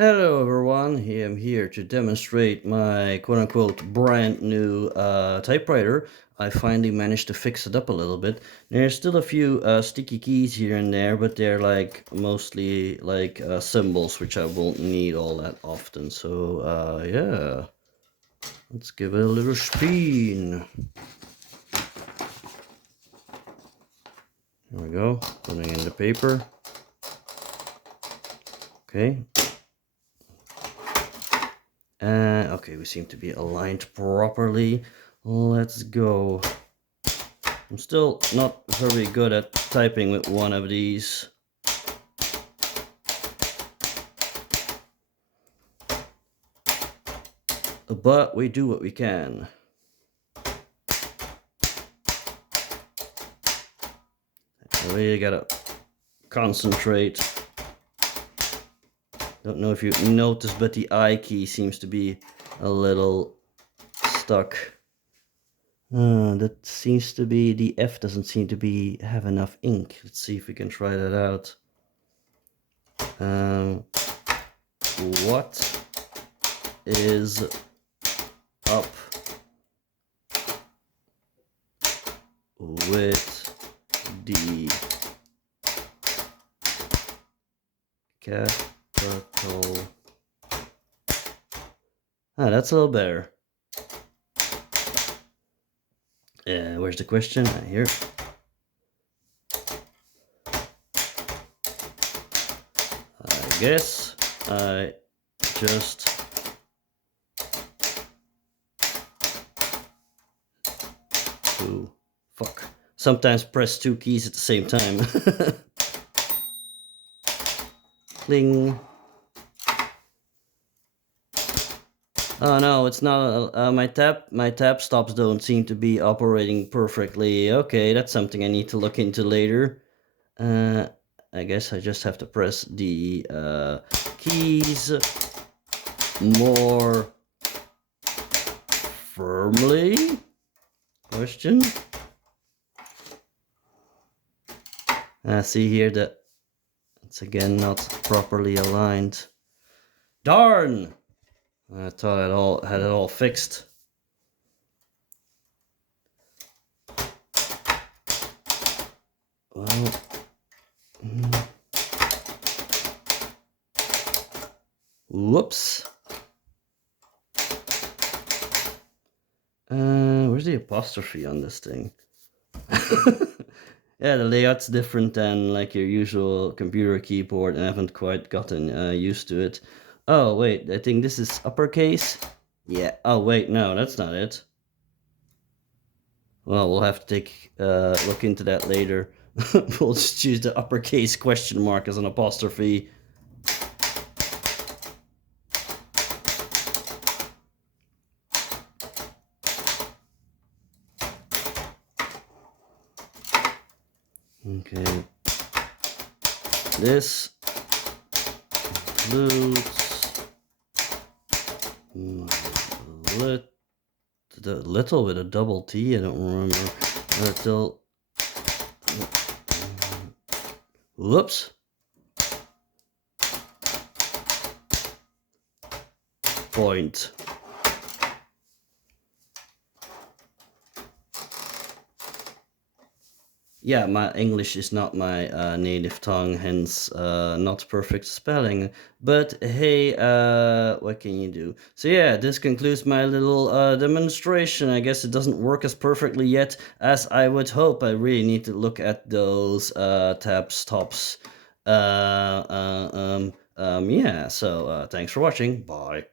Hello everyone, I'm here to demonstrate my quote-unquote brand new typewriter. I finally managed to fix it up a little bit. There's still a few sticky keys here and there, but they're like mostly like symbols, which I won't need all that often. So yeah, let's give it a little spin. There we go, putting in the paper. Okay. Okay, we seem to be aligned properly. Let's go. I'm still not very good at typing with one of these. But we do what we can. I really gotta concentrate. Don't know if you noticed, but the I key seems to be a little stuck. That seems to be, the F doesn't seem to have enough ink. Let's see if we can try that out. What is up with the capital? That's a little better. Where's the question? Here. I guess I just sometimes press two keys at the same time. Cling. Oh no, it's not. My tab stops don't seem to be operating perfectly. Okay, that's something I need to look into later. I guess I just have to press the keys more firmly? Question. See here that it's again not properly aligned. Darn! I thought I had it all fixed. Well, whoops. Where's the apostrophe on this thing? Yeah, the layout's different than like your usual computer keyboard, and I haven't quite gotten used to it. Oh wait, I think this is uppercase. Yeah. Oh wait, no, that's not it. Well, we'll have to take look into that later. We'll just choose the uppercase question mark as an apostrophe. Okay. This includes little with a double T. I don't remember. Little. Whoops. Point. Yeah, my English is not my native tongue, hence not perfect spelling. But hey, what can you do? So yeah, this concludes my little demonstration. I guess it doesn't work as perfectly yet as I would hope. I really need to look at those tabs, tops. Yeah, so thanks for watching. Bye.